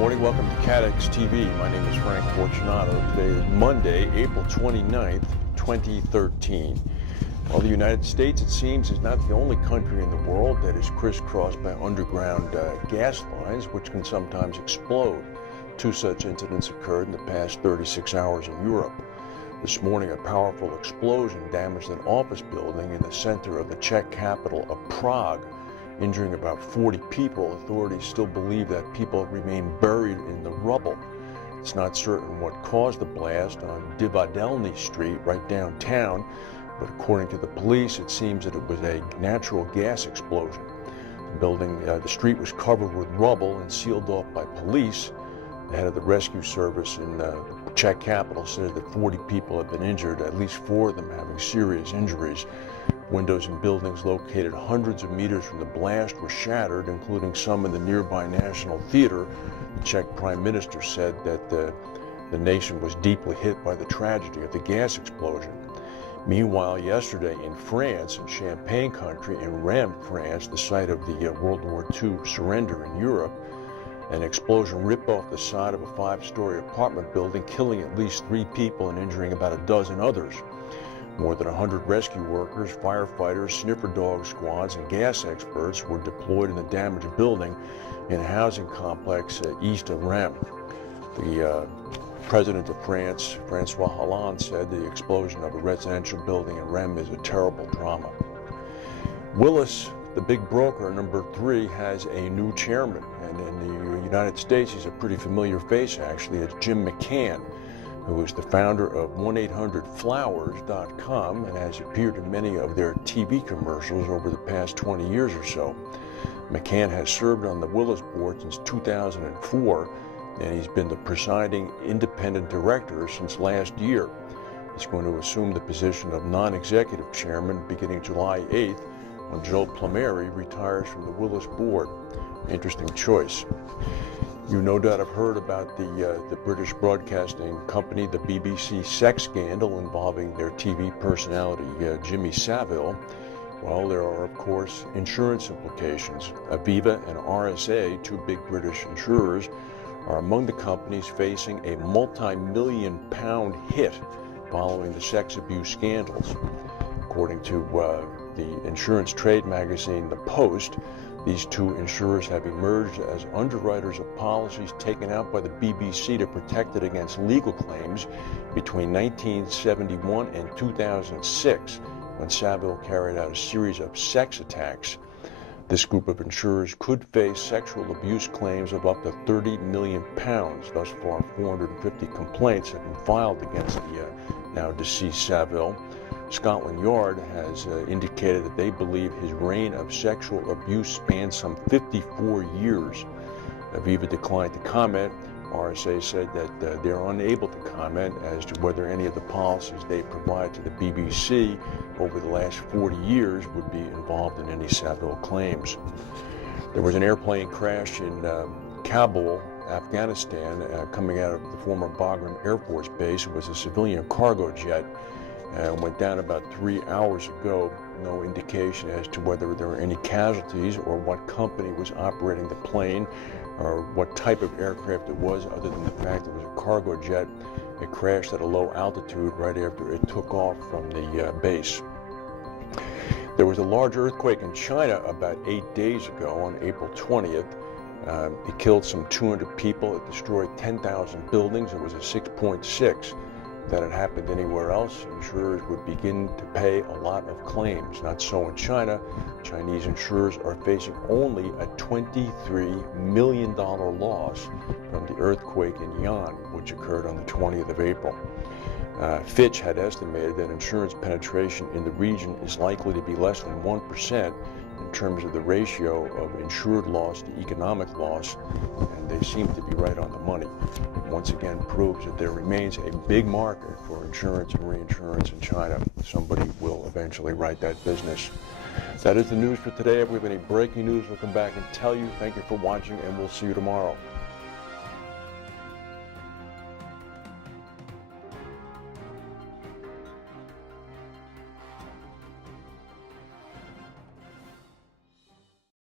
morning. Welcome to CATEX TV. My name is Frank Fortunato. Today is Monday, April 29th, 2013. Well, the United States, it seems, is not the only country in the world that is crisscrossed by underground gas lines, which can sometimes explode. Two such incidents occurred in the past 36 hours in Europe. This morning, a powerful explosion damaged an office building in the center of the Czech capital of Prague, injuring about 40 people. Authorities still believe that people remain buried in the rubble. It's not certain what caused the blast on Divadelny Street right downtown, but according to the police, it seems that it was a natural gas explosion. The street was covered with rubble and sealed off by police. The head of the rescue service in the Czech capital says that 40 people have been injured, at least 4 of them having serious injuries. Windows in buildings located hundreds of meters from the blast were shattered, including some in the nearby National Theater. The Czech Prime Minister said that the nation was deeply hit by the tragedy of the gas explosion. Meanwhile, yesterday in France, in Champagne country, in Rheims, France, the site of the World War II surrender in Europe, an explosion ripped off the side of a 5-story apartment building, killing at least 3 people and injuring about a dozen others. More than 100 rescue workers, firefighters, sniffer dog squads, and gas experts were deployed in the damaged building in a housing complex east of Rheims. The president of France, Francois Hollande, said the explosion of a residential building in Rheims is a terrible drama. Willis, the big broker, number 3, has a new chairman, and in the United States, he's a pretty familiar face, actually. It's Jim McCann, who is the founder of 1-800-Flowers.com and has appeared in many of their TV commercials over the past 20 years or so. McCann has served on the Willis board since 2004, and he's been the presiding independent director since last year. He's going to assume the position of non-executive chairman beginning July 8th, when Joe Plumeri retires from the Willis board. Interesting choice. You no doubt have heard about the British broadcasting company, the BBC sex scandal involving their TV personality, Jimmy Savile. Well, there are, of course, insurance implications. Aviva and RSA, 2 big British insurers, are among the companies facing a multi-million-pound hit following the sex abuse scandals. According to the insurance trade magazine, The Post, these 2 insurers have emerged as underwriters of policies taken out by the BBC to protect it against legal claims between 1971 and 2006, when Savile carried out a series of sex attacks. This group of insurers could face sexual abuse claims of up to £30 million. Thus far, 450 complaints have been filed against the now deceased Savile. Scotland Yard has indicated that they believe his reign of sexual abuse spans some 54 years. Aviva declined to comment. RSA said that they're unable to comment as to whether any of the policies they provide to the BBC over the last 40 years would be involved in any Savile claims. There was an airplane crash in Kabul, Afghanistan, coming out of the former Bagram Air Force Base. It was a civilian cargo jet. Went down about 3 hours ago. No indication as to whether there were any casualties or what company was operating the plane or what type of aircraft it was, other than the fact it was a cargo jet. It crashed at a low altitude right after it took off from the base. There was a large earthquake in China about 8 days ago on April 20th. It killed some 200 people. It destroyed 10,000 buildings. It was a 6.6. If that had happened anywhere else, insurers would begin to pay a lot of claims. Not so in China. Chinese insurers are facing only a $23 million loss from the earthquake in Yan, which occurred on the 20th of April. Fitch had estimated that insurance penetration in the region is likely to be less than 1% in terms of the ratio of insured loss to economic loss, and they seem to be right on the money. It once again proves that there remains a big market for insurance and reinsurance in China. Somebody will eventually write that business. That is the news for today. If we have any breaking news, we'll come back and tell you. Thank you for watching, and we'll see you tomorrow.